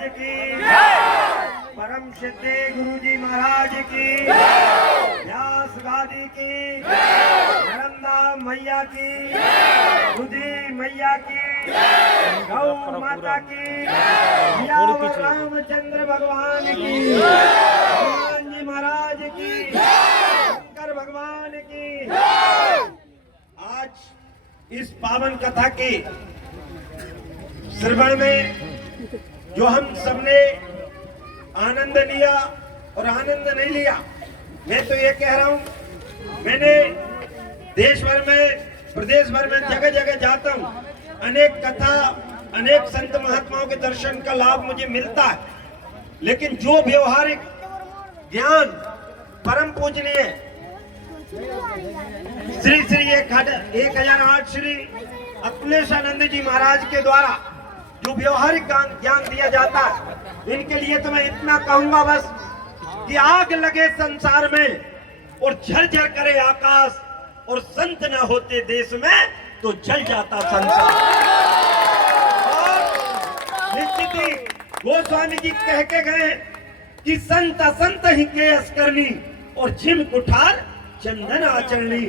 महाराज की, परम सिद्धे गुरु जी महाराज की, व्यास गादी की, नर्मदा मैया की, दुधी मैया की, गौ माता की, सियावर रामचंद्र भगवान की, हनुमान जी महाराज की, शंकर भगवान की। आज इस पावन कथा के श्रवण में जो हम सबने आनंद लिया और आनंद नहीं लिया, मैं तो ये कह रहा हूं, मैंने देश भर में प्रदेश भर में जगह जगह जाता हूं, अनेक कथा अनेक संत महात्माओं के दर्शन का लाभ मुझे मिलता है, लेकिन जो व्यवहारिक ज्ञान परम पूजनीय श्री श्री 1008 श्री अखिलेशानंद जी महाराज के द्वारा जो व्यवहारिक ज्ञान दिया जाता है, इनके लिए तो मैं इतना कहूंगा बस कि आग लगे संसार में और झरझर करे आकाश, और संत न होते देश में तो जल जाता संसार। और निश्चित ही गोस्वामी जी कह के गए कि संत असंत ही केस करनी और जिम कुठार चंदन आचरणी।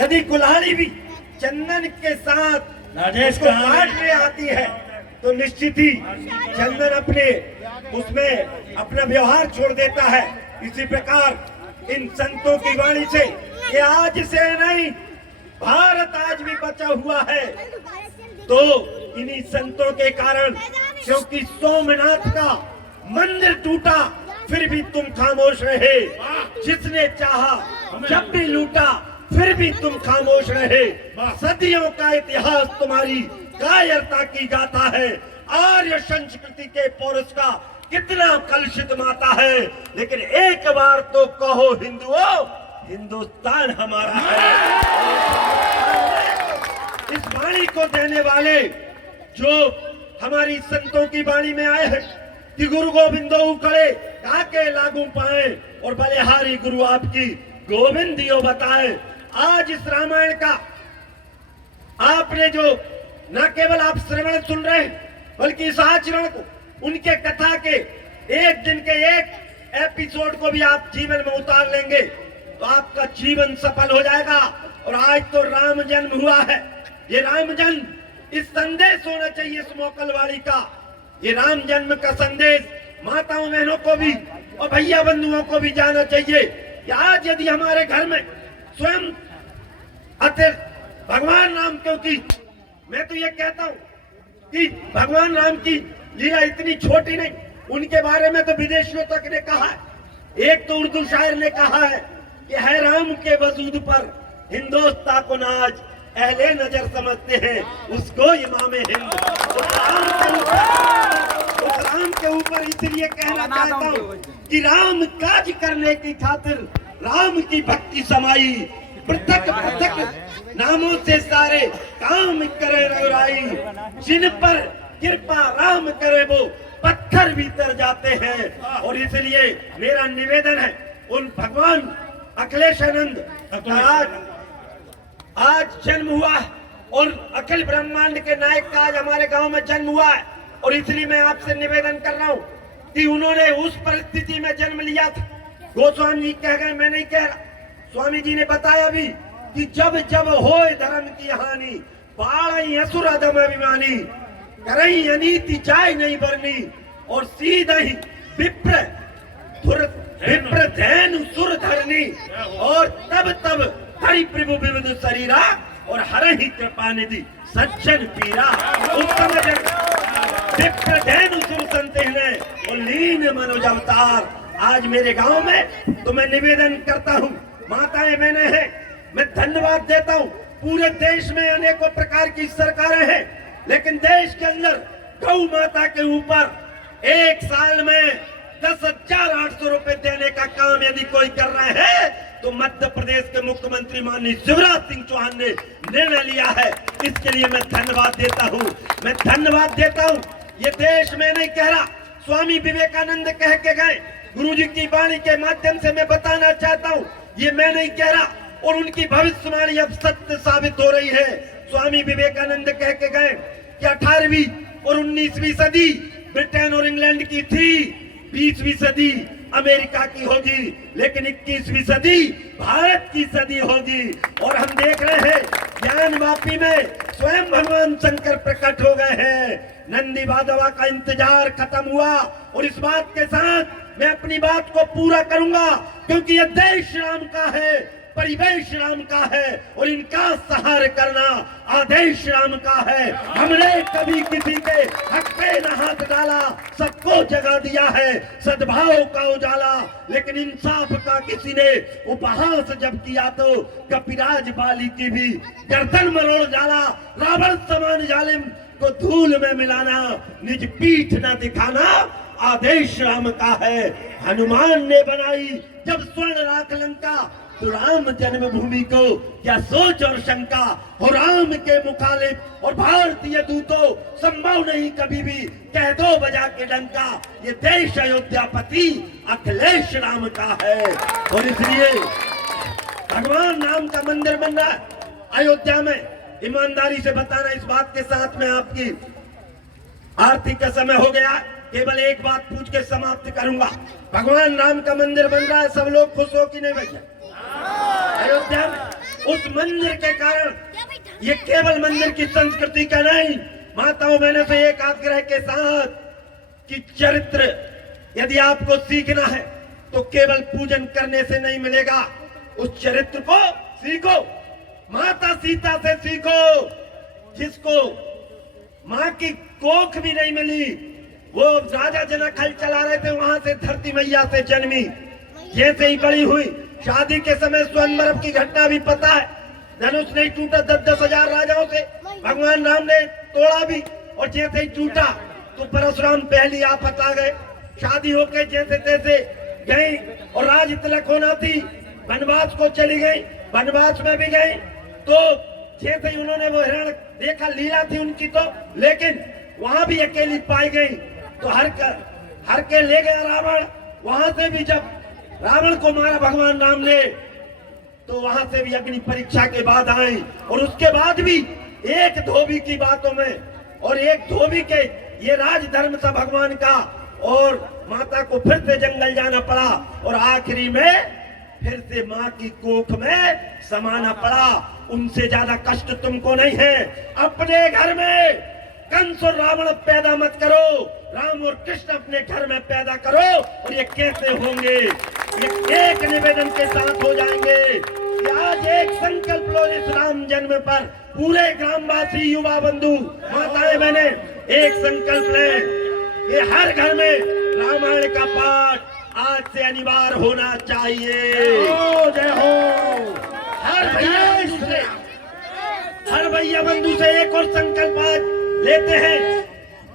यदि कुल्हाड़ी भी चंदन के साथ राजेश को काटने आती है तो निश्चित ही चंदन अपने उसमें अपना व्यवहार छोड़ देता है। इसी प्रकार इन संतों की वाणी से कि आज से नहीं, भारत आज भी बचा हुआ है तो इन्हीं संतों के कारण, क्योंकि सोमनाथ का मंदिर टूटा फिर भी तुम खामोश रहे, जिसने चाहा जब भी लूटा फिर भी तुम खामोश रहे। सदियों का इतिहास तुम्हारी कायरता की गाथा है, आर्य संस्कृति के पौरुष का कितना कलुषित माता है, लेकिन एक बार तो कहो हिंदुओं, हिंदुस्तान हमारा है। इस वाणी को देने वाले जो हमारी संतों की वाणी में आए हैं कि गुरु गोविंदो उखड़े काके लागू पाए और बलिहारी गुरु आपकी गोविंदियो बताए। आज इस रामायण का आपने जो न केवल आप श्रवण सुन रहे हैं, बल्कि इस आचरण को, उनके कथा के एक दिन के एक एपिसोड को भी आप जीवन में उतार लेंगे तो आपका जीवन सफल हो जाएगा। और आज तो राम जन्म हुआ है, ये राम जन्म, इस संदेश होना चाहिए इस मोकलवाड़ी का, ये राम जन्म का संदेश माताओं बहनों को भी और भैया बंधुओं को भी जाना चाहिए कि आज यदि हमारे घर में स्वयं भगवान राम, क्योंकि मैं तो ये कहता हूँ कि भगवान राम की लीला इतनी छोटी नहीं, उनके बारे में तो विदेशियों तक ने कहा है। एक तो उर्दू शायर ने कहा है कि है राम के वजूद पर हिंदुस्तान को नाज, अहले नजर समझते हैं उसको इमामे हिंद। उस राम के ऊपर इसलिए कहना चाहता हूँ कि राम काज करने की खातिर राम की भक्ति समाई, पृथक पृथक नामों से सारे काम करे रघुराई, जिन पर कृपा राम करे वो पत्थर भी तर जाते हैं। और इसलिए मेरा निवेदन है उन भगवान अखिलेशानंद आज जन्म हुआ है और अखिल ब्रह्मांड के नायक का आज हमारे गांव में जन्म हुआ है, और इसलिए मैं आपसे निवेदन कर रहा हूं कि उन्होंने उस परिस्थिति में जन्म लिया था। गोस्वामी जी कह गए, मैं नहीं कह रहा, स्वामी जी ने बताया भी कि जब जब होए धर्म की हानि, पाड़ई असुर अधम अभिमानी, करई अनीति जाय नहीं बरनी, और सीधा ही विप्र धैनु सुर धरनी, और तब तब हरि प्रभु विविध शरीरा, और हर ही कृपा निधि सज्जन पीरा। उत्तम विप्र धैनु सुर संतेने और लीन मनोज अवतार। आज मेरे गांव में तो मैं निवेदन करता हूँ, माताएं बहनें हैं, मैं धन्यवाद देता हूँ। पूरे देश में अनेकों प्रकार की सरकारें हैं, लेकिन देश के अंदर गौ माता के ऊपर एक साल में 10,800 रुपए देने का काम यदि कोई कर रहे हैं तो मध्य प्रदेश के मुख्यमंत्री माननीय शिवराज सिंह चौहान ने निर्णय लिया है। इसके लिए मैं धन्यवाद देता हूँ, मैं धन्यवाद देता हूँ। ये देश में नहीं कह रहा, स्वामी विवेकानंद कह के गए, गुरुजी की वाणी के माध्यम से मैं बताना चाहता हूँ, ये मैं नहीं कह रहा, और उनकी भविष्यवाणी अब सत्य साबित हो रही है। स्वामी विवेकानंद कह के गए कि 18वीं और 19वीं सदी ब्रिटेन और इंग्लैंड की थी, 20वीं सदी अमेरिका की होगी, लेकिन 21वीं सदी भारत की सदी होगी। और हम देख रहे हैं ज्ञान वापी में स्वयं भगवान शंकर प्रकट हो गए हैं। नंदी बादवा का इंतजार खत्म हुआ और इस बात के साथ मैं अपनी बात को पूरा करूंगा, क्योंकि यह देश राम का है, परिवेश राम का है और इनका सहार करना आदेश राम का है। हमने कभी किसी के हक पे न हाथ डाला, सबको जगा दिया है सद्भाव का उजाला, लेकिन इंसाफ का किसी ने उपहास जब किया तो कपिराज बाली की भी गर्दन मरोड़ डाला। रावण समान जालिम को धूल में मिलाना, निज पीठ न दिखाना आदेश राम का है। हनुमान ने बनाई जब स्वर्ण राख लंका, तो राम जन्मभूमि को क्या सोच और शंका हो। राम के मुखालिफ और भारतीय दूतों संभव नहीं कभी भी, कह दो बजा के डंका, ये देश अयोध्यापति अखिलेश राम का है। और इसलिए भगवान राम का मंदिर बन रहा है अयोध्या में। ईमानदारी से बताना, इस बात के साथ में आपकी आरती का समय हो गया, केवल एक बात पूछ के समाप्त करूंगा। भगवान राम का मंदिर बन रहा है, सब लोग खुश हो कि नहीं भैया? अयोध्या में उस मंदिर के कारण, ये केवल मंदिर की संस्कृति का नहीं, माताओं बहनों से एक आग्रह के साथ कि चरित्र यदि आपको सीखना है तो केवल पूजन करने से नहीं मिलेगा, उस चरित्र को सीखो। माता सीता से सीखो, जिसको मां की कोख भी नहीं मिली, वो राजा जनक हल चला रहे थे, वहां से धरती मैया से जन्मी, जैसे ही बड़ी हुई। शादी के समय स्वयंवर की घटना भी पता है, धनुष नहीं टूटा 10-10 हजार राजाओं से, भगवान राम ने तोड़ा भी, और जैसे ही टूटा तो परशुराम पहली आफत आ गए। शादी होके जैसे तैसे गई और राज तिलक होना थी, वनवास को चली गई, वनवास में भी गई तो जैसे ही उन्होंने वो हिरण देखा, लीला थी उनकी तो, लेकिन वहां भी अकेली पाई गई तो हर के ले गया रावण। वहां से भी जब रावण को मारा भगवान राम ने, तो वहां से भी अग्नि परीक्षा के बाद आई, और उसके बाद भी एक धोबी की बातों में और एक धोबी के ये राजधर्म था भगवान का, और माता को फिर से जंगल जाना पड़ा और आखिरी में फिर से माँ की कोख में समाना पड़ा। उनसे ज्यादा कष्ट तुमको नहीं है। अपने घर में कंस और रावण पैदा मत करो, राम और कृष्ण अपने घर में पैदा करो, और ये कैसे होंगे? ये एक निवेदन के साथ हो जाएंगे कि आज एक संकल्प लो इस राम जन्म पर, पूरे ग्रामवासी, युवा बंधु, माताएं बहने, एक संकल्प लें, ये हर घर में रामायण का पाठ आज से अनिवार्य होना चाहिए। जय हो। हर भैया बंधु से एक और संकल्प आज लेते हैं।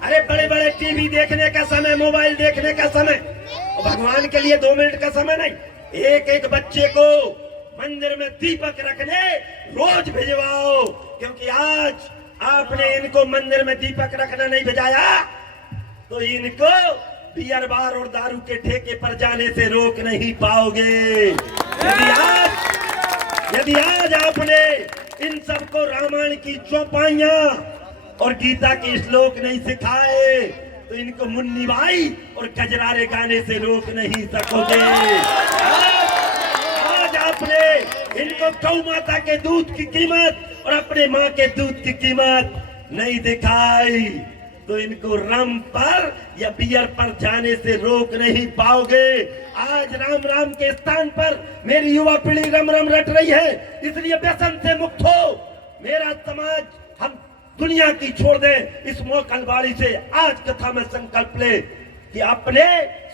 अरे बड़े बड़े टीवी देखने का समय, मोबाइल देखने का समय, भगवान के लिए 2 मिनट का समय नहीं। एक एक बच्चे को मंदिर में दीपक रखने रोज भिजवाओ, क्योंकि आज आपने इनको मंदिर में दीपक रखना नहीं भिजाया तो इनको बियर बार और दारू के ठेके पर जाने से रोक नहीं पाओगे। यदि आज आपने इन सबको रामायण की चौपाइयां और गीता के श्लोक नहीं सिखाए तो इनको मुन्नी बाई और गजरारे गाने से रोक नहीं सकोगे। आज आपने इनको गौ माता के दूध की कीमत और अपने माँ के दूध की कीमत नहीं दिखाई तो इनको रम पर या बियर पर जाने से रोक नहीं पाओगे। आज राम राम के स्थान पर मेरी युवा पीढ़ी रम रम रट रही है, इसलिए व्यसन से मुक्त हो। मेरा समाज हम दुनिया की छोड़ दें, इस मोकलवाड़ी से आज कथा में संकल्प ले कि अपने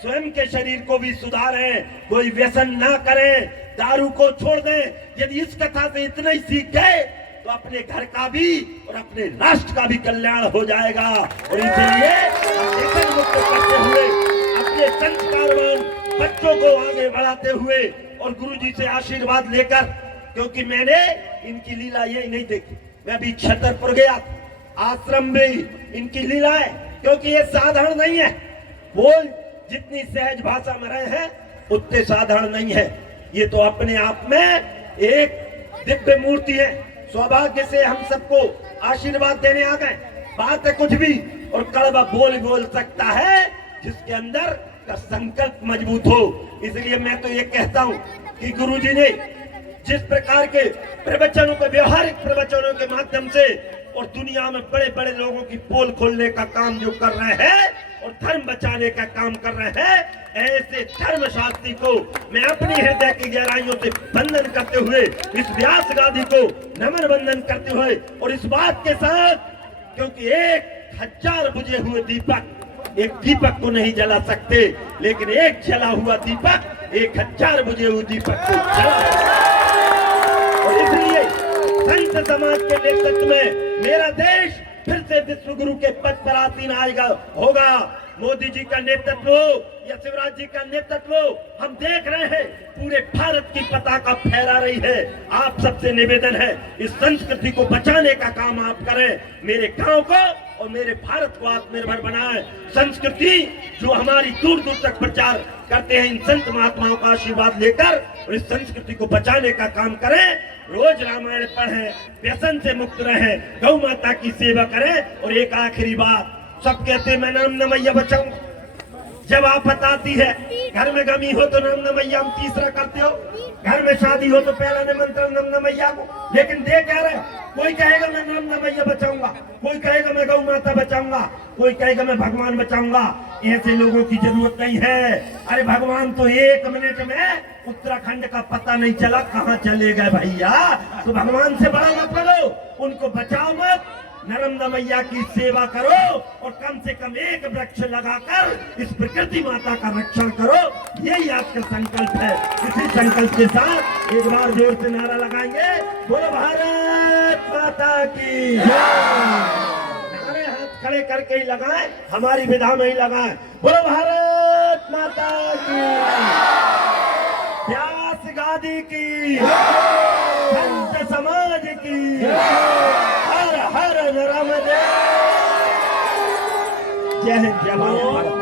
स्वयं के शरीर को भी सुधारें, कोई व्यसन ना करें, दारू को छोड़ दें। यदि इस कथा से इतना ही सीख गए तो अपने घर का भी और अपने राष्ट्र का भी कल्याण हो जाएगा। और इसलिए व्यसन मुक्त करते हुए अपने संस्कारवान बच्चों को आगे बढ़ाते हुए और गुरुजी से आशीर्वाद लेकर, क्योंकि मैंने इनकी लीला यही नहीं देखी, मैं भी छतरपुर गया, आश्रम में इनकी लीला है, क्योंकि ये साधारण नहीं है। बोल जितनी सहज भाषा में रहे हैं उतने साधारण नहीं है। ये तो अपने आप में एक दिव्य मूर्ति है। सौभाग्य से हम सबको आशीर्वाद देने आ गए। बात है कुछ भी, और कड़वा बोल सकता है जिसके अंदर का संकल्प मजबूत हो। इसलिए मैं तो ये कहता हूं कि गुरुजी ने जिस प्रकार के प्रवचनों को, व्यवहारिक प्रवचनों के माध्यम से और दुनिया में बड़े बड़े लोगों की पोल खोलने का काम जो कर रहे हैं और धर्म बचाने का काम कर रहे हैं, ऐसे धर्मशास्त्री को मैं अपनी हृदय की गहराइयों से वंदन करते हुए, इस व्यास गादी को नमन वंदन करते हुए, और इस बात के साथ, क्योंकि 1000 बुझे हुए दीपक एक दीपक को नहीं जला सकते, लेकिन एक जला हुआ दीपक 1000 बुझे हुए दीपक को जला। और इसलिए संत समाज के नेतृत्व में मेरा देश फिर से विश्व गुरु के पद पर आसीन आएगा होगा। मोदी जी का नेतृत्व या शिवराज जी का नेतृत्व हम देख रहे हैं, पूरे भारत की पताका फहरा रही है। आप सबसे निवेदन है, इस संस्कृति को बचाने का काम आप करें, मेरे गांव को और मेरे भारत को आत्मनिर्भर बनाएं। संस्कृति जो हमारी दूर दूर तक प्रचार करते हैं, इन संत महात्माओं का आशीर्वाद लेकर और इस संस्कृति को बचाने का काम करें। रोज रामायण पढ़ें, व्यसन से मुक्त रहें, गौ माता की सेवा करें। और एक आखिरी बात, सब कहते हैं मैं नर्म नमैया बचाऊंगा, जब आप बताती है घर में गमी हो तो नम नमैया हम तीसरा करते हो, घर में शादी हो तो पहला निमंत्रण नम नमैया को। लेकिन देख कह रहे, कोई कहेगा मैं नम नमैया बचाऊंगा, कोई कहेगा मैं गौ माता बचाऊंगा, कोई कहेगा मैं भगवान बचाऊंगा। ऐसे लोगों की जरूरत नहीं है। अरे भगवान तो 1 मिनट में उत्तराखंड का पता नहीं चला कहाँ चले गए भैया। तो भगवान से बड़ा मत करो, उनको बचाओ मत, नर्मदा मैया की सेवा करो और कम से कम 1 वृक्ष लगाकर इस प्रकृति माता का रक्षण करो। यही आपका संकल्प है। इसी संकल्प के साथ एक बार जोर से नारा लगाएंगे, बोलो भारत माता की जय। नारे हाथ खड़े करके ही लगाएं, हमारी विधा में ही लगाएं, बोलो भारत माता की, व्यास गादी की, संत समाज की, हर हर नर्मदे। जय हिंद, जय भारत।